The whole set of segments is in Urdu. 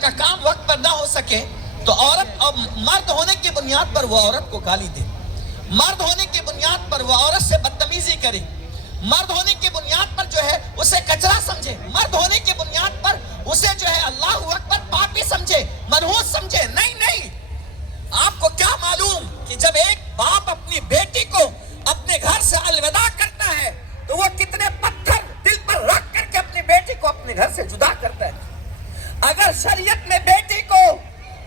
کا کام وقت پر نہ ہو سکے تو عورت اور مرد ہونے کی بنیاد پر وہ عورت کو گالی دے، مرد ہونے کی بنیاد پر وہ عورت سے بدتمیزی کرے، مرد ہونے کی بنیاد پر جو ہے اسے کچرا سمجھے، مرد ہونے کی بنیاد پر اسے جو ہے اللہ اکبر پاپی سمجھے، منحوس سمجھے۔ نہیں، آپ کو کیا معلوم کہ جب ایک باپ اپنی بیٹی کو اپنے گھر سے الوداع کرتا ہے تو وہ کتنے پتھر دل پر رکھ کر کے اپنی بیٹی کو اپنے گھر سے جدا کرتا ہے۔ اگر شریعت میں بیٹی کو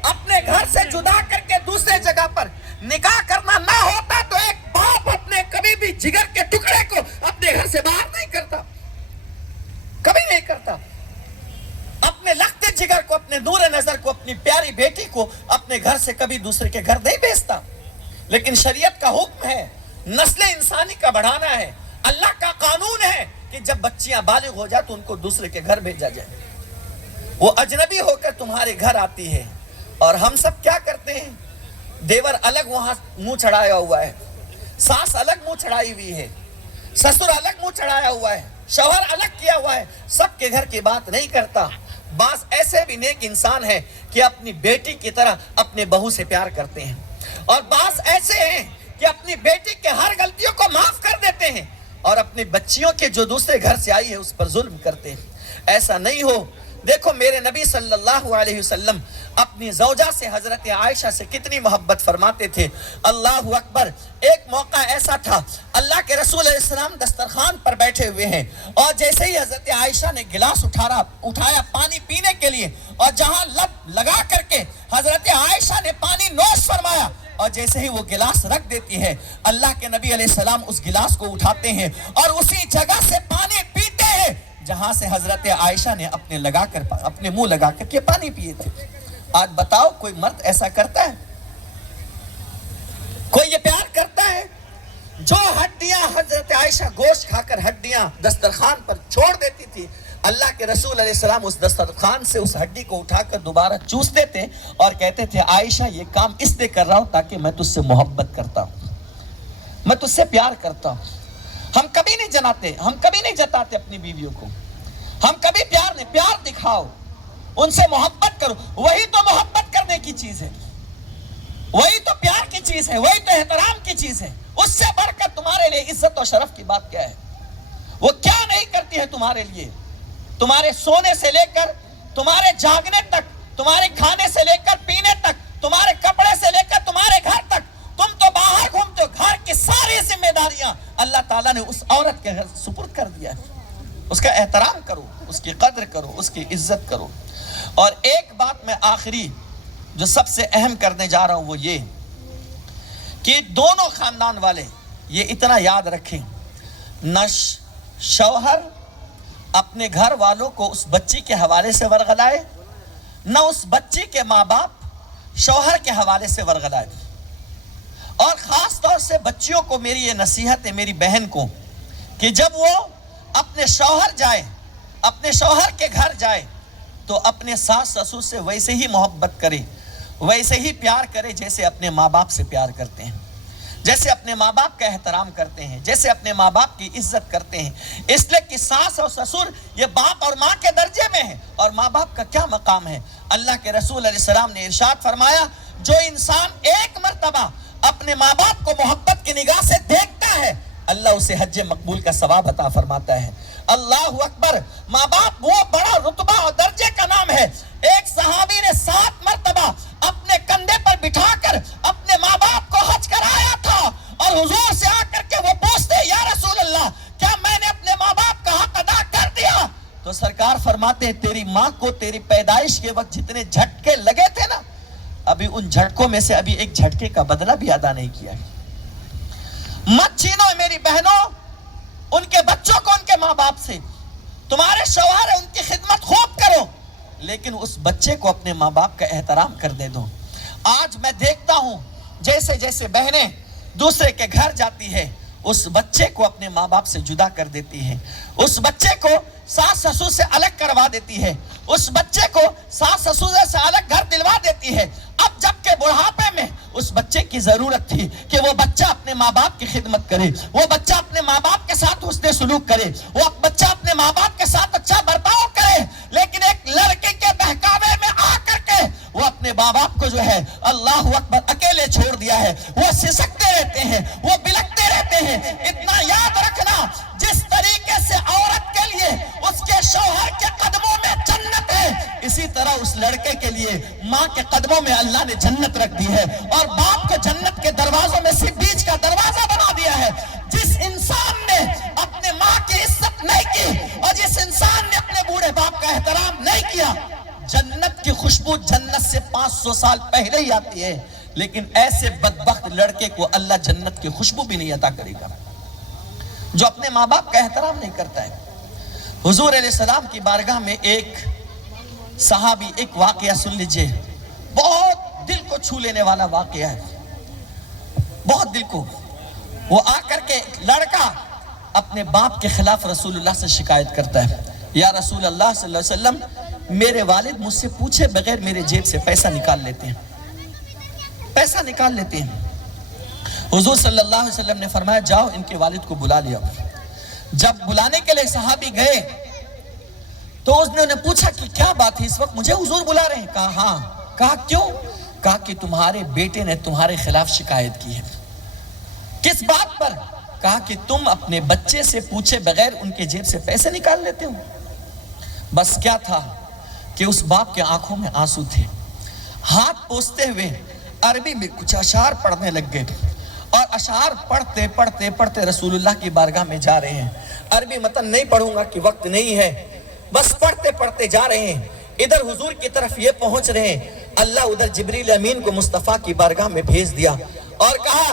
اپنے گھر سے جدا کر کے دوسرے جگہ پر نکاح کرنا نہ ہوتا تو ایک باپ اپنے کبھی بھی جگر کے ٹکڑے کو اپنے گھر سے باہر نہیں کرتا، کبھی نہیں کرتا۔ اپنے لخت جگر کو، اپنے نور نظر کو، اپنی پیاری بیٹی کو اپنے گھر سے کبھی دوسرے کے گھر نہیں بھیجتا۔ لیکن شریعت کا حکم ہے، نسل انسانی کا بڑھانا ہے، اللہ کا قانون ہے کہ جب بچیاں بالغ ہو جائے تو ان کو دوسرے کے گھر بھیجا جائے۔ وہ اجنبی ہو کر تمہارے گھر آتی ہے اور ہم سب کیا کرتے ہیں؟ دیور الگ وہاں منہ چڑھایا ہوا ہے، ساس الگ منہ چڑھائی ہوئی ہے، سسر الگ منہ چڑھایا ہوا ہے، شوہر الگ کیا ہوا ہے، سب کے گھر کی بات نہیں کرتا۔ بعض ایسے بھی نیک انسان ہیں کہ اپنی بیٹی کی طرح اپنے بہو سے پیار کرتے ہیں، اور بعض ایسے ہیں کہ اپنی بیٹی کے ہر غلطیوں کو معاف کر دیتے ہیں اور اپنی بچیوں کے جو دوسرے گھر سے آئی ہے اس پر ظلم کرتے ہیں۔ ایسا نہیں ہو۔ دیکھو میرے نبی صلی اللہ علیہ وسلم اپنی زوجہ سے حضرت عائشہ سے کتنی محبت فرماتے تھے۔ اللہ اکبر، ایک موقع ایسا تھا اللہ کے رسول علیہ السلام دسترخوان پر بیٹھے ہوئے ہیں اور جیسے ہی حضرت عائشہ نے گلاس اٹھایا پانی پینے کے لیے اور جہاں لب لگا کر کے حضرت عائشہ نے پانی نوش فرمایا اور جیسے ہی وہ گلاس رکھ دیتی ہے، اللہ کے نبی علیہ السلام اس گلاس کو اٹھاتے ہیں اور اسی جگہ سے پانی پیتے ہیں جہاں سے حضرت عائشہ نے اپنے منہ لگا کر کے پانی پیے تھے۔ آج بتاؤ کوئی مرد ایسا کرتا ہے؟ کوئی یہ پیار کرتا ہے؟ جو ہڈیاں حضرت عائشہ گوشت کھا کر ہڈیاں دسترخوان پر چھوڑ دیتی تھی، اللہ کے رسول علیہ السلام اس دسترخوان سے اس ہڈی کو اٹھا کر دوبارہ چوستے تھے اور کہتے تھے عائشہ یہ کام اس لیے کر رہا ہوں تاکہ میں تجھ سے محبت کرتا ہوں، میں تجھ سے پیار کرتا ہوں۔ ہم کبھی نہیں جتاتے اپنی بیویوں کو، ہم کبھی پیار دکھاؤ، ان سے محبت کرو، وہی تو محبت کرنے کی چیز ہے، وہی تو پیار کی چیز ہے، وہی تو احترام کی چیز ہے۔ اس سے بڑھ کر تمہارے لیے عزت اور شرف کی بات کیا ہے؟ وہ کیا نہیں کرتی ہے تمہارے لیے، تمہارے سونے سے لے کر تمہارے جاگنے تک، تمہارے کھانے سے لے کر پینے تک، تمہارے کپڑے سے لے کر تمہارے گھر تک۔ تم تو باہر گھومتے ہو، گھر کی ساری ذمہ داریاں اللہ تعالیٰ نے اس عورت کے گھر سپرد کر دیا ہے۔ اس کا احترام کرو، اس کی قدر کرو، اس کی عزت کرو۔ اور ایک بات میں آخری جو سب سے اہم کرنے جا رہا ہوں وہ یہ کہ دونوں خاندان والے یہ اتنا یاد رکھیں، نہ شوہر اپنے گھر والوں کو اس بچی کے حوالے سے ورغلائے، نہ اس بچی کے ماں باپ شوہر کے حوالے سے ورغلائے۔ اور خاص طور سے بچیوں کو میری یہ نصیحت ہے، میری بہن کو، کہ جب وہ اپنے شوہر کے گھر جائے تو اپنے ساس سسر سے ویسے ہی محبت کرے، ویسے ہی پیار کرے جیسے اپنے ماں باپ سے پیار کرتے ہیں، جیسے اپنے ماں باپ کا احترام کرتے ہیں، جیسے اپنے ماں باپ کی عزت کرتے ہیں۔ اس لیے کہ ساس اور سسر یہ باپ اور ماں کے درجے میں ہیں، اور ماں باپ کا کیا مقام ہے؟ اللہ کے رسول علیہ السلام نے ارشاد فرمایا، جو انسان ایک مرتبہ اپنے ماں باپ کو محبت کی نگاہ سے دیکھتا ہے اللہ اسے حج مقبول کا ثواب عطا فرماتا ہے۔ اللہ اکبر، ماں باپ وہ بڑا رتبہ اور درجے کا نام ہے۔ ایک صحابی نے 7 مرتبہ اپنے کندھے پر بٹھا کر اپنے ماں باپ کو حج کرایا تھا، اور حضور سے آ کر کے وہ پوچھتے یا رسول اللہ کیا میں نے اپنے ماں باپ کا حق ادا کر دیا؟ تو سرکار فرماتے ہیں تیری ماں کو تیری پیدائش کے وقت جتنے جھٹکے لگے تھے نا، ابھی ان جھٹکوں میں سے ابھی ایک جھٹکے کا بدلہ بھی ادا نہیں کیا۔ مت چھینو میری بہنوں ان کے بچوں کو ان کے ماں باپ سے، تمہارے شوہر ہیں ان کی خدمت خوب کرو، لیکن اس بچے کو اپنے ماں باپ کا احترام کرنے دو۔ آج میں دیکھتا ہوں جیسے جیسے بہنیں دوسرے کے گھر جاتی ہے اس بچے کو اپنے ماں باپ سے جدا کر دیتی ہے، اس بچے کو ساس سسر سے الگ کروا دیتی ہے، اس بچے کو ساس سسر سے الگ گھر دلوا دیتی ہے۔ اب جب کہ بڑھاپے میں اس بچے کی ضرورت تھی کہ وہ بچہ اپنے ماں باپ کی خدمت کرے، وہ بچہ اپنے ماں باپ کے ساتھ حسن سلوک کرے، وہ بچہ اپنے ماں باپ کے ساتھ اچھا برتاؤ کرے، لیکن ایک لڑکے کے بہکاوے میں آ کر ماں باپ کو جو ہے اللہ اکبر اکیلے چھوڑ دیا ہے، وہ سسکتے رہتے ہیں، وہ بلکتے رہتے ہیں۔ اتنا یاد رکھنا، جس طریقے سے عورت کے لیے اس کے شوہر کے قدموں میں جنت ہے، اسی طرح اس لڑکے کے لیے ماں کے قدموں میں اللہ نے جنت رکھ دی ہے، اور باپ کو جنت کے دروازوں میں سے بیچ کا دروازہ بنا دیا ہے۔ جس انسان نے اپنے ماں کی عزت نہیں کی اور جس انسان نے اپنے بوڑھے باپ کا احترام نہیں کیا، جنت کی خوشبو جنت سے 500 سال پہلے ہی آتی ہے، لیکن ایسے بدبخت لڑکے کو اللہ جنت کی خوشبو بھی نہیں عطا کرے گا جو اپنے ماں باپ کا احترام نہیں کرتا ہے۔ حضور علیہ السلام کی بارگاہ میں ایک صحابی، ایک واقعہ سن لیجئے، بہت دل کو چھو لینے والا واقعہ ہے، بہت دل کو۔ وہ آ کر کے لڑکا اپنے باپ کے خلاف رسول اللہ سے شکایت کرتا ہے، یا رسول اللہ صلی اللہ علیہ وسلم، میرے والد مجھ سے پوچھے بغیر میرے جیب سے پیسہ نکال لیتے ہیں، پیسہ نکال لیتے ہیں۔ حضور صلی اللہ علیہ وسلم نے فرمایا جاؤ ان کے والد کو بلا لیا۔ جب بلانے کے لیے صحابی گئے تو اس نے انہیں پوچھا کہ کیا بات ہے، اس وقت مجھے حضور بلا رہے ہیں؟ کہا ہاں۔ کہا کیوں؟ کہا کہ تمہارے بیٹے نے تمہارے خلاف شکایت کی ہے۔ کس بات پر؟ کہا کہ تم اپنے بچے سے پوچھے بغیر ان کے جیب سے پیسے نکال لیتے ہو۔ بس کیا تھا کہ اس باپ کے آنکھوں میں آنسو تھے، ہاتھ پوستے ہوئے عربی میں کچھ اشعار پڑھنے لگ گئے، اور اشعار پڑھتے پڑھتے پڑھتے رسول اللہ کی بارگاہ میں جا رہے ہیں۔ عربی متن نہیں پڑھوں گا کہ وقت نہیں ہے، بس پڑھتے پڑھتے جا رہے ہیں۔ ادھر حضور کی طرف یہ پہنچ رہے ہیں، اللہ ادھر جبریل امین کو مصطفیٰ کی بارگاہ میں بھیج دیا اور کہا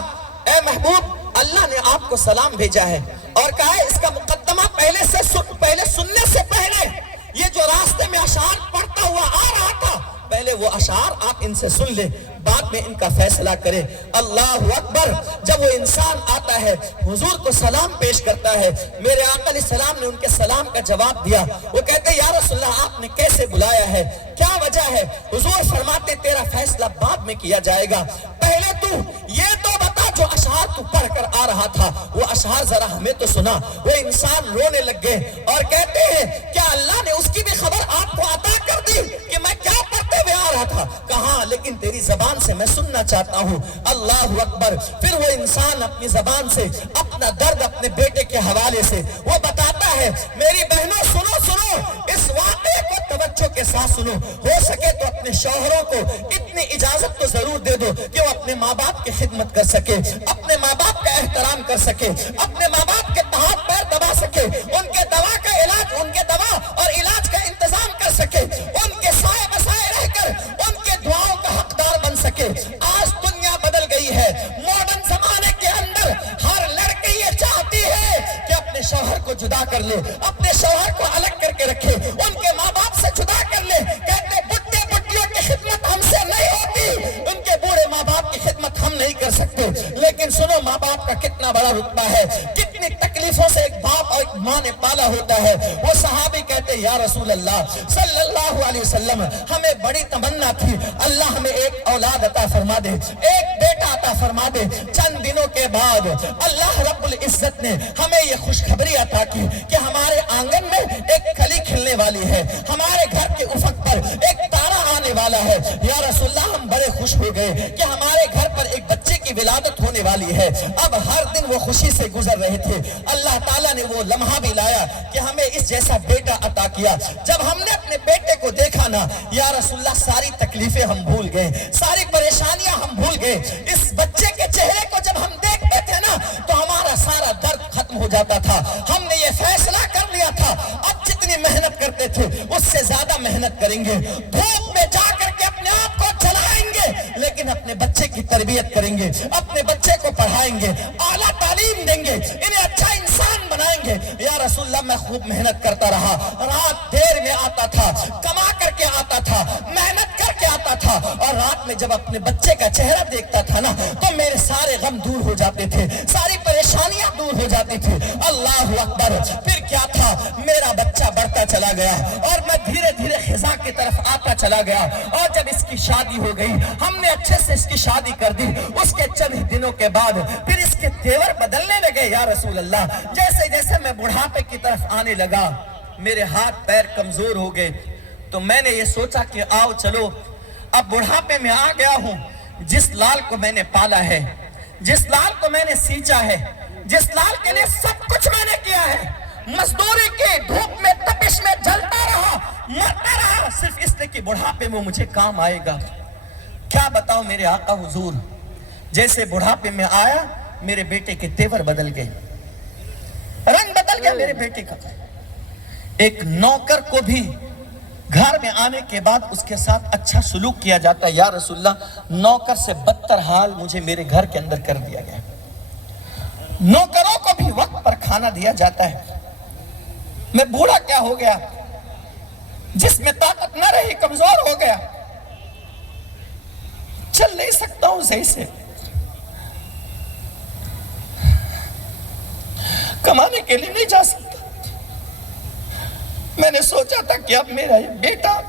اے محبوب، اللہ نے آپ کو سلام بھیجا ہے، اور کہا ہے اس کا مقدمہ پہلے سننے سے پہلے یہ جو راستے میں اشعار پڑھتا ہوا آ رہا تھا، پہلے وہ اشعار آپ ان سے سن لیں، بعد میں ان کا فیصلہ کریں۔ اللہ اکبر۔ جب وہ انسان آتا ہے حضور کو سلام پیش کرتا ہے، میرے آقا علیہ السلام نے ان کے سلام کا جواب دیا۔ وہ کہتے یا رسول اللہ آپ نے کیسے بلایا ہے، کیا وجہ ہے؟ حضور فرماتے تیرا فیصلہ بعد میں کیا جائے گا، پہلے تو یہ تو بتا جو اشعار تو پڑھ کر آ رہا تھا وہ اشعار ذرا ہمیں تو سنا۔ وہ انسان رونے لگ گئے اور کہتے ہیں کیا اللہ نے اس کی بھی خبر آپ کو عطا کر دی کہ میں کیا پڑھتے ہوئے آ رہا تھا؟ کہا لیکن تیری زبان سے میں سننا چاہتا ہوں۔ اللہ اکبر۔ پھر وہ انسان اپنی زبان سے اپنا درد اپنے بیٹے کے حوالے سے وہ بتاتا ہے، میری بہنوں سنو سنو، اس واقعے کو توجہ کے ساتھ سنو، ہو سکے تو اپنے شوہروں کو اتنی اجازت تو ضرور دے دو کہ وہ اپنے ماں باپ کی خدمت کر سکے، اپنے ماں باپ کا احترام کر سکے، اپنے ماں باپ کے ہاتھ پیر دبا سکے، ان کے دوا کا علاج، ان کے دوا اور علاج کا انتظام کر سکے، ان کے سائے بسائے رہ کر ان کے دعاؤں کا حقدار بن سکے۔ آج دنیا بدل گئی ہے، ماڈرن زمانے کے اندر ہر لڑکی یہ چاہتی ہے کہ اپنے شوہر کو جدا کر لے، اپنے شوہر کو الگ کر کے رکھے، ان کے ماں باپ سے جدا کر لے۔ کہتے بڈھے بڈھیوں کی خدمت ہم سے نہیں ہوتی، ان کے بوڑھے ماں باپ کی خدمت ہم نہیں کر سکتے۔ لیکن سنو ماں باپ کا کتنا بڑا رتبہ ہے، کتنی تکلیفوں سے ایک باپ اور ایک ماں نے پالا ہوتا ہے۔ وہ صحابی کہتے یا رسول اللہ صلی اللہ علیہ وسلم، ہمیں بڑی تمنا تھی اللہ ہمیں ایک اولاد عطا فرما دے، ایک بیٹا عطا فرما دے۔ چند دنوں کے بعد اللہ رب العزت نے ہمیں یہ خوشخبری عطا کی کہ ہمارے آنگن میں ایک کلی کھلنے والی ہے، ہمارے گھر کے افق پر ایک تارا آنے والا ہے۔ یا رسول اللہ ہم بڑے خوش ہو گئے کہ ہمارے گھر پر ایک بچے کی ولادت ہونے والی ہے۔ اب ہر دن وہ خوشی سے گزر رہے تھے، اللہ تعالیٰ نے وہ لمحہ بھی لایا کہ ہمیں اس جیسا بیٹا عطا کیا۔ جب ہم نے اپنے بیٹے کو دیکھا نا یا رسول اللہ ساری تکلیفیں ہم بھول گئے، ساری پریشانیاں ہم بھول گئے۔ اس بچے کے چہرے کو جب ہم دیکھتے تھے نا تو ہمارا سارا درد ختم ہو جاتا تھا۔ ہم نے یہ فیصلہ کر لیا تھا اب جتنی محنت کرتے تھے اس سے زیادہ محنت کریں گے، دھوپ میں جا کر کے اپنے آپ کو جلائیں گے، لیکن اپنے بچے کی تربیت کریں گے، اپنے بچے کو پڑھائیں گے، اعلیٰ تعلیم دیں گے، انہیں اچھا انسان بنائیں گے۔ یا رسول اللہ میں خوب محنت کرتا رہا، رات دیر میں آتا تھا، کما کر کے آتا تھا، محنت کر کے آتا تھا، اور رات میں جب اپنے بچے کا چہرہ دیکھتا تھا نا تو میرے سارے غم دور ہو جاتے تھے، ساری پریشانیاں دور ہو جاتی تھی۔ اللہ اکبر۔ پھر کیا تھا، میرا بچہ بڑھتا چلا گیا اور میں دھیرے دھیرے خزاں کی طرف آتا چلا گیا، اور جب اس کی شادی ہو گئی ہم نے اچھے سے اس کی شادی کر دی۔ اس کے چند دنوں کے بعد پھر اس کے تیور بدلنے لگے یا رسول اللہ۔ جیسے جیسے میں بڑھاپے کی طرف آنے لگا میرے ہاتھ پیر کمزور ہو گئے، تو میں نے یہ سوچا کہ آؤ چلو اب بڑھاپے میں آ گیا ہوں، جس لال کو میں نے پالا ہے، جس لال کو میں نے سینچا ہے، جس لال کے لیے سب کچھ میں نے کیا ہے، مزدوری کی دھوپ میں تپش میں جلتا رہا، مرتا رہا، صرف اس لیے کہ بڑھاپے میں مجھے کام آئے گا۔ کیا بتاؤ میرے آقا حضور، جیسے بڑھاپے میں آیا میرے بیٹے کے تیور بدل گئے، رنگ بدل گیا میرے بیٹے کا۔ ایک نوکر کو بھی گھر میں آنے کے بعد اس کے ساتھ اچھا سلوک کیا جاتا ہے، یا رسول اللہ نوکر سے بدتر حال مجھے میرے گھر کے اندر کر دیا گیا۔ نوکروں کو بھی وقت پر کھانا دیا جاتا ہے۔ میں بوڑھا کیا ہو گیا، جس میں طاقت نہ رہی، کمزور ہو گیا، چل نہیں سکتا ہوں صحیح سے، کمانے کے لیے نہیں جا سکتا۔ میں نے سوچا تھا کہ اب میرا یہ بیٹا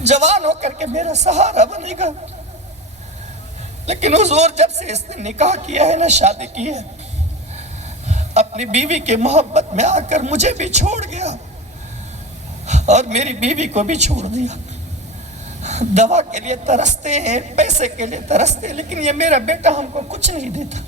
جوان ہو کر کے میرا سہارا بنے گا، لیکن حضور جب سے اس نے نکاح کیا ہے نا، شادی کی ہے، اپنی بیوی کے محبت میں آ کر مجھے بھی چھوڑ گیا اور میری بیوی کو بھی چھوڑ دیا۔ دوا کے لیے ترستے ہیں، پیسے کے لیے ترستے ہیں، لیکن یہ میرا بیٹا ہم کو کچھ نہیں دیتا۔